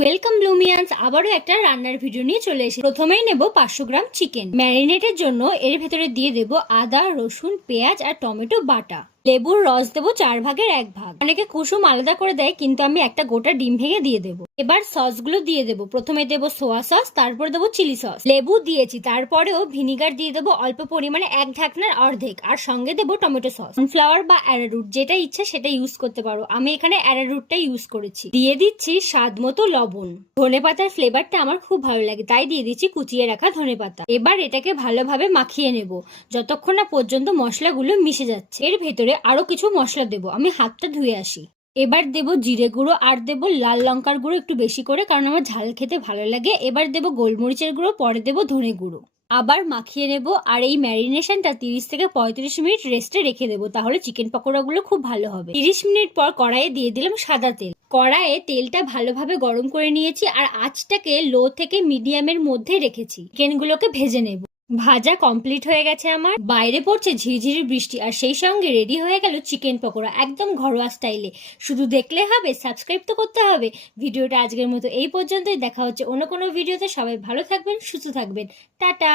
Welcome ব্লুমিয়ান্স, আবারও একটা রান্নার ভিডিও নিয়ে চলে এসেছি। প্রথমেই নেব 500 গ্রাম চিকেন। ম্যারিনেটের জন্য এর ভেতরে দিয়ে দেব আদা, রসুন, পেঁয়াজ আর টমেটো বাটা। লেবুর রস দেবো 4 ভাগের 1 ভাগ। অনেকে কুসুম আলাদা করে দেয়, কিন্তু আমি একটা গোটা ডিম ভেঙে দিয়ে দেবো। এবার সসগুলো দিয়ে দেবো। প্রথমে দেবো সোয়া সস, তারপর দেবো চিলি সস। লেবু দিয়েছি, তারপরেও ভিনিগার দিয়ে দেবো অল্প পরিমাণে, 1 ঢাকনার অর্ধেক। আর সঙ্গে দেবো টমেটো সস। কর্নফ্লাওয়ার বা অ্যারারুট যেটা ইচ্ছা সেটা ইউজ করতে পারো, আমি এখানে অ্যারারুটটা ইউজ করেছি। দিয়ে দিচ্ছি স্বাদ মতো লবণ। ধনেপাতার ফ্লেভারটা আমার খুব ভালো লাগে, তাই দিয়ে দিচ্ছি কুচিয়ে রাখা ধনেপাতা। এবার এটাকে ভালোভাবে মাখিয়ে নেব যতক্ষণ না পর্যন্ত মশলাগুলো মিশে যাচ্ছে। এর ভেতরে আরো কিছু মশলা দেবো, আমি হাতটা ধুয়ে আসি। এবার দেব জিরে গুঁড়ো আর দেব লাল লঙ্কার গুঁড়ো একটু বেশি করে, কারণ আমার ঝাল খেতে ভালো লাগে। এবার দেব গোলমরিচের গুঁড়ো, পরে দেব ধনে গুঁড়ো। আবার মাখিয়ে নেব। আর এই ম্যারিনেশনটা 30 থেকে 35 মিনিট রেস্টে রেখে দেবো, তাহলে চিকেন পকোড়াগুলো খুব ভালো হবে। 30 মিনিট পর কড়াইয়ে দিয়ে দিলাম সাদা তেল। কড়াইয়ে তেলটা ভালোভাবে গরম করে নিয়েছি আর আঁচটাকে লো থেকে মিডিয়ামের মধ্যে রেখেছি। চিকেনগুলোকে ভেজে নেব। ভাজা কমপ্লিট হয়ে গেছে আমার। বাইরে পড়ছে ঝিরঝিরি বৃষ্টি, আর সেই সঙ্গে রেডি হয়ে গেল চিকেন পকোড়া, একদম ঘরোয়া স্টাইলে। শুধু দেখলে হবে, সাবস্ক্রাইব তো করতে হবে। ভিডিওটা আজকের মতো এই পর্যন্তই। দেখা হচ্ছে অন্য কোনো ভিডিওতে। সবাই ভালো থাকবেন, সুস্থ থাকবেন। টাটা।